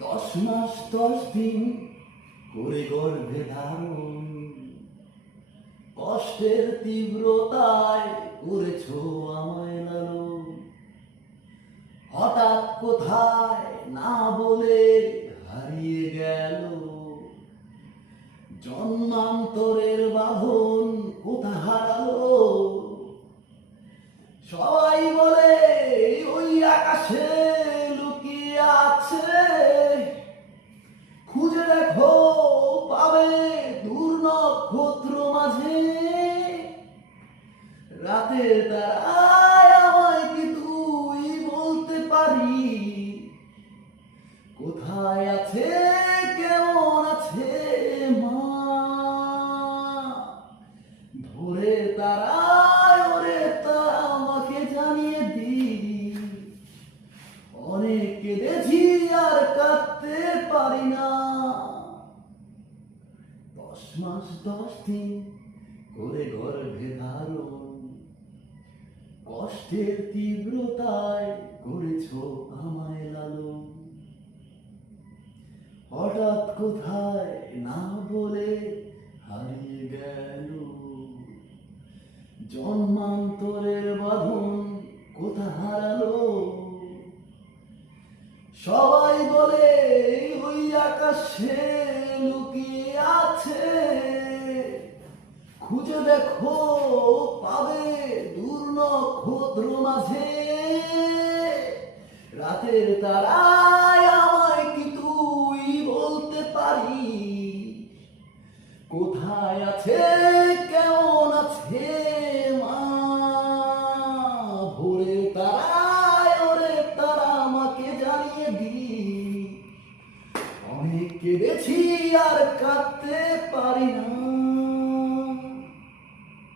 দশ মাস, দশ দিন করে গর্ভে ধারণ। কষ্টের তীব্রতায় করেছ আমায় লালন। হঠাৎ কোথায় না বলে হারিয়ে গেল। জন্মান্তরের বাঁধন কোথা হারালো? নক্ষত্র মাঝে রাতের তারায় আমায় কি তুই বলতে পারি? কোথায় আছে, কেমন আছে মা? ধরে তারায় ওরে তারা আমাকে জানিয়ে দি অনেক কেঁদেছি আর কাঁদতে পারি না। দশ মাস দশ দিন করে গর্ভে ধারণ কষ্টের তীব্রতায় করেছ আমায় লালন। হঠাৎ কোথায় না বলে হারিয়ে গেল। জন্মান্তরের বাঁধন কোথা হারালো? সবাই বলে ওই আকাশে খুঁজে দেখো পাবে দূর নক্ষত্র মাঝে। রাতের তারায় আমায় কি তুই বলতে পারি? কোথায় আছে, কেমন আছে মা? ভোরে তারা আমাকে জানিয়ে কেঁদেছি আর কাঁদতে পারি না।